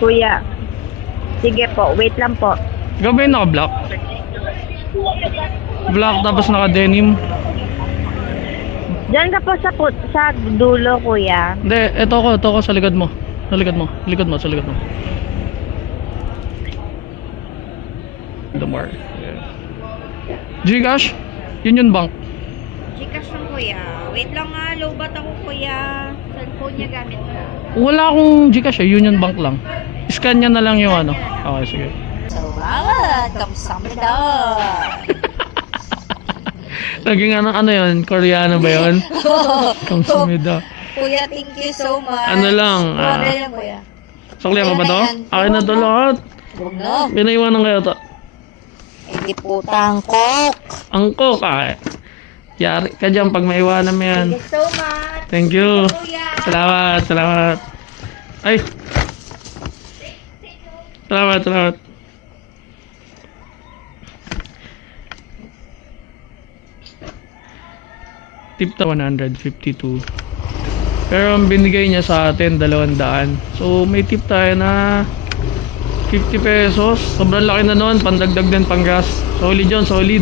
Kuya. Sige po, wait lang po. Ikaw ba yung naka-black? Black tapos naka-denim. Diyan ka po sa dulo, kuya. Hindi, ito ko sa likod mo. Sa likod mo. Sa likod mo. The mark. Yeah. Gcash? Union Bank. Gcash lang, kuya. Wait lang nga, lowbat ako, kuya. Cellphone niya gamit na. Wala akong Gcash eh, Union Bank lang. Scan niya na lang yung ano. Okay, sige. Salamat, kamsamida. Naging ano yun? Koreano ba yun? Kamsamida. Kuya, thank you so much. Ano lang, Yan, kuya. sakli ako ba to? Akin na to lahat. Huwag na. Pinaiwanan kayo to. Hindi po tangkok. Angkok yari ka dyan pag maiwanan mo yan. Thank you so much. Thank you. Kuya. Salamat. Ay. Salamat. Tip na 152. Pero ang binigay niya sa atin 200. So may tip tayo na 50 pesos. Sobrang laki na noon, pandagdag din pang gas. Solid yun, solid.